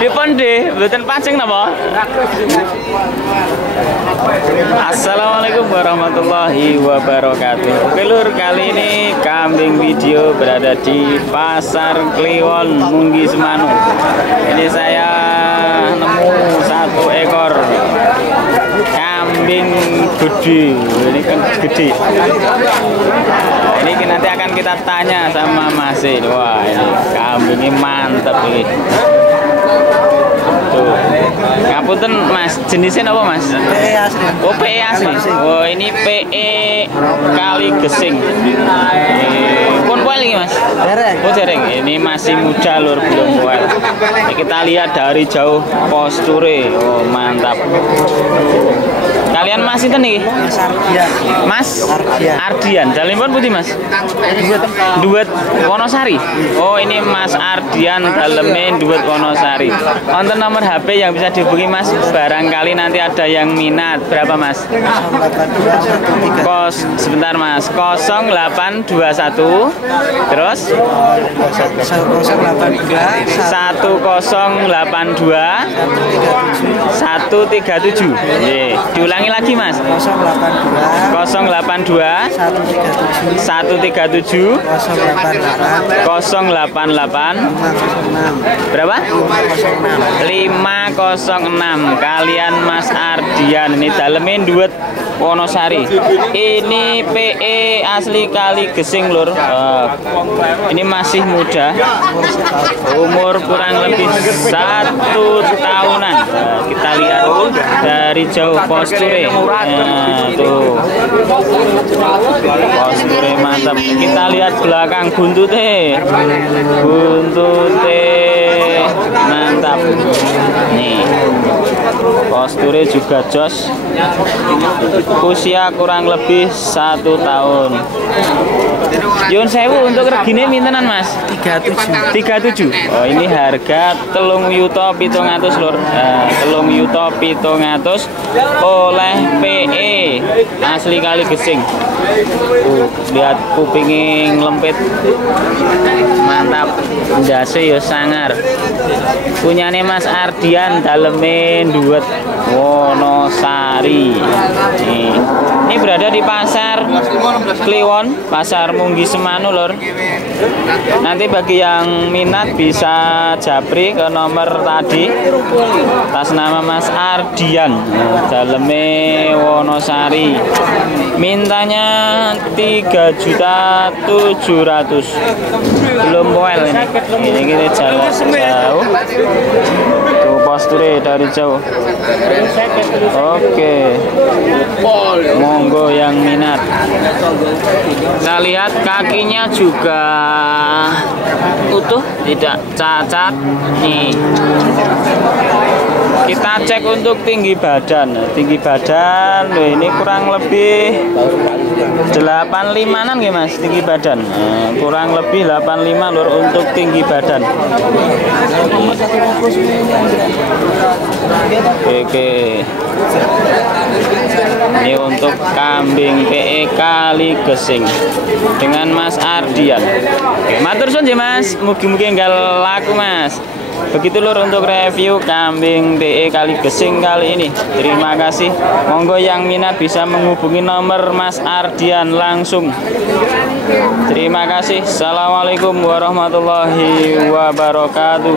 Pripun deh, mboten pancing napa? Assalamualaikum warahmatullahi wabarakatuh. Oke lur, kali ini kambing video berada di Pasar Kliwon Munggi Semanu. Ini saya nemu satu ekor kambing gede. Ini kan gede. Nah, ini nanti akan kita tanya sama Mas. Wah, ini kambingnya mantap ini. Tuh. Ngapunten Mas, jenisnya apa Mas? PE asli. Oh, PE asli. Oh, ini PE Kali Gesing. Pun poel ini Mas? Dereng. Oh, dereng. Ini masih muda lur, belum poel. Kita lihat dari jauh posture. Oh, mantap. Kalian Mas itu nih? Mas Ardian. Mas Ardian. Ardian. Dalemipun putih Mas? Duet Wonosari. Oh, ini Mas Ardian daleme duet Wonosari. Wonten nomor HP yang bisa dihubungi Mas, barangkali nanti ada yang minat. Berapa Mas? 0821 Sebentar Mas. 0821 terus 1082 137. Diulangi lagi Mas. 082 137 088 berapa? 506. Kalian Mas Ardian ini dalemin duet Wonosari. Ini PE asli Kali Gesing lur. Ini masih muda. Umur kurang lebih 1 tahunan. Kita lihat dari jauh posture. Tuh. Posture mantap. Kita lihat belakang buntute. Buntute mantap. Nih. Posture juga jos. Usia kurang lebih 1 tahun. Yun sewu untuk regine mintenan Mas? 37. Oh, ini harga 3.700 lur. 3.700 oleh PE asli Kali Gesing. Lihat kupingnya ngelempit. Mantap. Ndase ya sangar. Punyane Mas Ardian daleme duet Wonosari. Ini berada di Pasar Kliwon, Pasar Munggi Semanu lur. Nanti bagi yang minat bisa japri ke nomor tadi atas nama Mas Ardian, daleme Wonosari. Mintanya 3.700.000. Belum poel ini. Ini kita jalan jauh. Tuh posture dari jauh. Oke. Monggo yang minat. Kita lihat kakinya juga utuh, tidak cacat. Nih. Kita cek untuk tinggi badan. Tinggi badan loh, ini kurang lebih 85-an nggih Mas tinggi badan. Kurang lebih 85 lur untuk tinggi badan. Oke. Ini untuk kambing PE Kali Gesing dengan Mas Ardian. Oke, matur suwun Mas. Mugi-mugi enggal laku Mas. Begitu lur untuk review kambing PE Kali Gesing kali ini. Terima kasih. Monggo yang minat bisa menghubungi nomor Mas Ardian langsung. Terima kasih. Assalamualaikum warahmatullahi wabarakatuh.